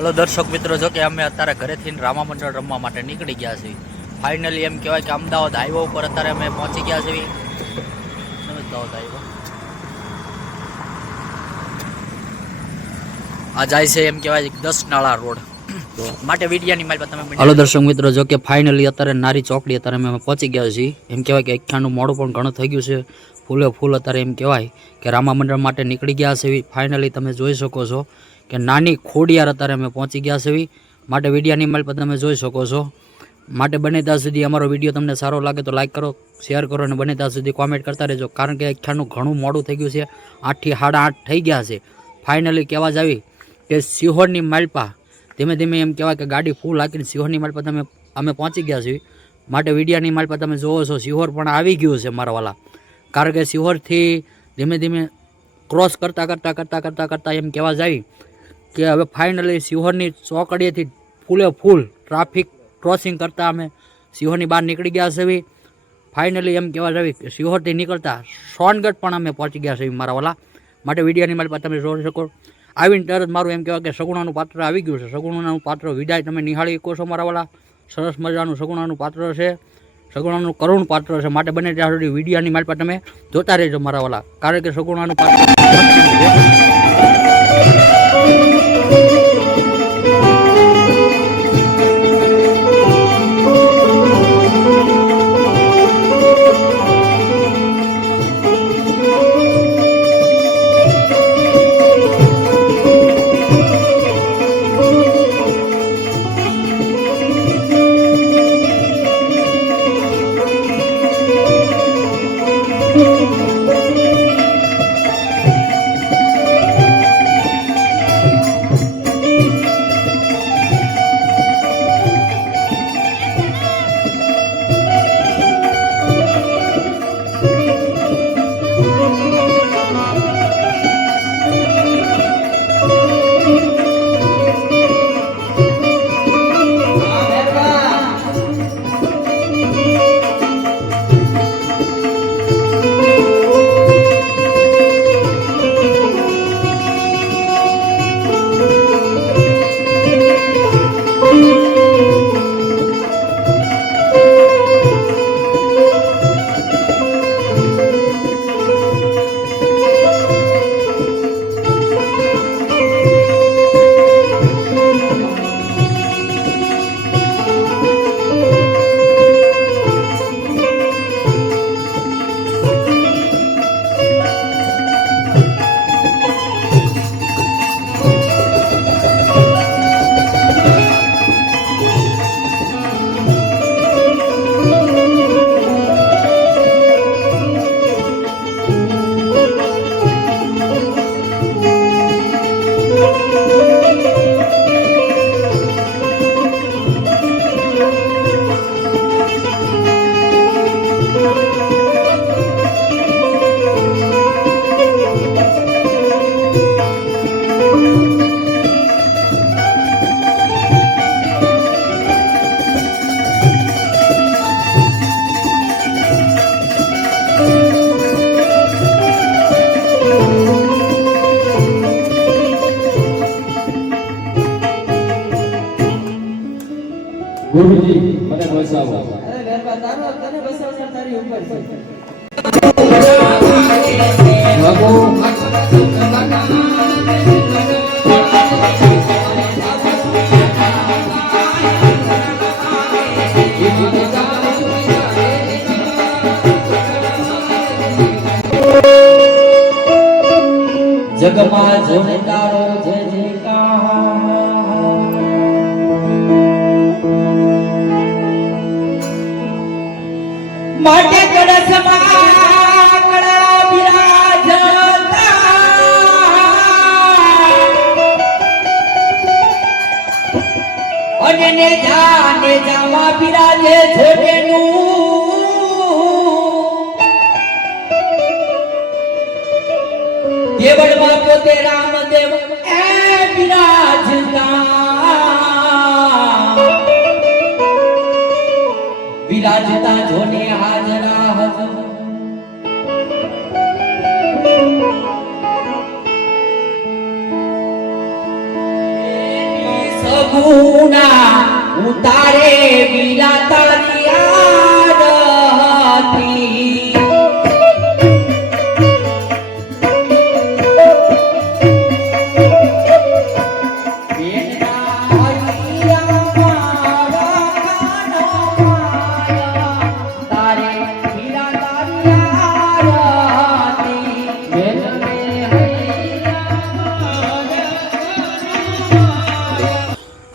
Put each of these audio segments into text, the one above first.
Hello દર્શક મિત્રો, જો કે અમે અત્યારે ઘરેથી રામા મંડળ રમવા માટે નીકળી ગયા છીએ. ફાઇનલી એમ કહેવાય કે અમદાવાદ હાઈવે ઉપર અત્યારે અમે પહોંચી ગયા છીએ. અમદાવાદ હાઈવે આ જાય છે એમ કહેવાય 10 નાળા રોડ માટે વિડિયાની માલ તમે. હલો દર્શક મિત્રો, જો કે ફાઇનલી અત્યારે નારી ચોકડી અત્યારે અમે પહોંચી ગયા છીએ. એમ કહેવાય કે અખ્યાનું મોડું પણ ઘણું થઈ ગયું છે. ફૂલે ફૂલ અત્યારે એમ કહેવાય કે રામા મંડળ માટે નીકળી ગયા છે. ફાઇનલી તમે જોઈ શકો છો કે નાની ખોડિયાર અત્યારે અમે પહોંચી ગયા છે. માટે વિડીયાની માલ પર તમે જોઈ શકો છો. માટે બને ત્યાં સુધી અમારો વિડીયો તમને સારો લાગે તો લાઈક કરો, શેર કરો અને બને ત્યાં સુધી કોમેન્ટ કરતા રહેજો. કારણ કે અખ્યાનું ઘણું મોડું થઈ ગયું છે. 8 થી 8:30 થઈ ગયા છે. ફાઇનલી કહેવા જ આવી કે સિહોરની માલપા ધીમે ધીમે એમ કહેવાય કે ગાડી ફૂલ હાકીને સિહોરની માલ પર અમે પહોંચી ગયા છીએ. માટે વિડીયાની માલ પર તમે જોવો છો સિહોર પણ આવી ગયું છે મારા વાલા. કારણ કે સિહોરથી ધીમે ધીમે ક્રોસ કરતાં એમ કહેવા જાય કે હવે ફાઇનલી સિહોરની ચોકડીએથી ફૂલે ફૂલ ટ્રાફિક ક્રોસિંગ કરતાં અમે સિહોરની બહાર નીકળી ગયા છે. ફાઇનલી એમ કહેવા જાય કે સિહોરથી નીકળતા સોનગઢ પણ અમે પહોંચી ગયા છે મારા વાલા. માટે વિડીયોની માલ પર તમે જોઈ શકો. આવીને તરત મારું એમ કહેવાય કે સગુણાનું પાત્ર આવી ગયું છે. સગુણાનું પાત્ર વિદાય તમે નિહાળી શકો છો મારા વાલા. સરસ મજાનું સગુણાનું પાત્ર છે. સગુણાનું કરુણ પાત્ર છે. માટે બને ત્યાં સુધી વિડીયાની માલ પર તમે જોતા રહેજો મારા વાલા. કારણ કે સગુણાનું પાત્ર ગુરુજી મને બસાવો. અરે ગરબા તારો તને બસાવશે તારી ઉપર છે. જગમાં જોને તારો જય જયકાર માટે કળશમાં કળા બિરાજતા અને ને જામાં બિરાજે છોટેનું કેવળમાં પોતે રામદેવ એ બિરાજતા વિરાજતા જોને હાજરા હજુ ઉના ઉતારે વીરા તારી આરતી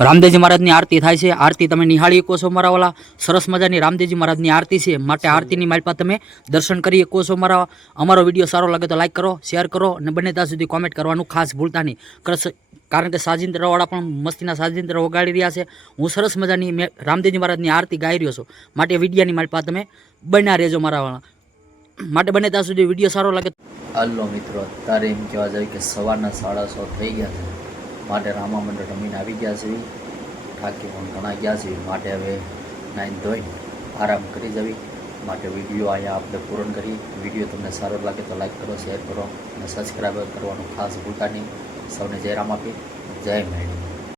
રામદેવજી મહારાજની આરતી થાય છે. આરતી તમે નિહાળી શકો છો મારા વાલા. સરસ મજાની રામદેવજી મહારાજની આરતી છે, માટે આરતીની માલપા તમે દર્શન કરી શકો છો મારા. અમારો વિડીયો સારો લાગે તો લાઈક કરો, શેર કરો અને બને ત્યાં સુધી કોમેન્ટ કરવાનું ખાસ ભૂલતા નહીં. કારણ કે સાજિંદ્રવાળા પણ મસ્તીના સાજિંદ્ર વગાડી રહ્યા છે. હું સરસ મજાની રામદેવજી મહારાજની આરતી ગાઈ રહ્યો છું, માટે વિડીયાની માલપા તમે બન્યા રહેજો મારા વાળા. માટે બને ત્યાં સુધી વિડીયો સારો લાગે. હાલો મિત્રો, અત્યારે એમ કહેવા જાય કે સવારના 6:30 થઈ ગયા છે, માટે રામા મંડળ રમીને આવી ગયા છે. થાકી પણ ઘણા ગયા છે, માટે હવે નાઈને ધોઈ આરામ કરી જવી. માટે વિડીયો અહીંયા આપણે પૂર્ણ કરી. વિડીયો તમને સારો લાગે તો લાઈક કરો, શેર કરો અને સબસ્ક્રાઈબ કરવાનું ખાસ ભૂલતા નહીં. સૌને જય રામ આપી, જય મેળી.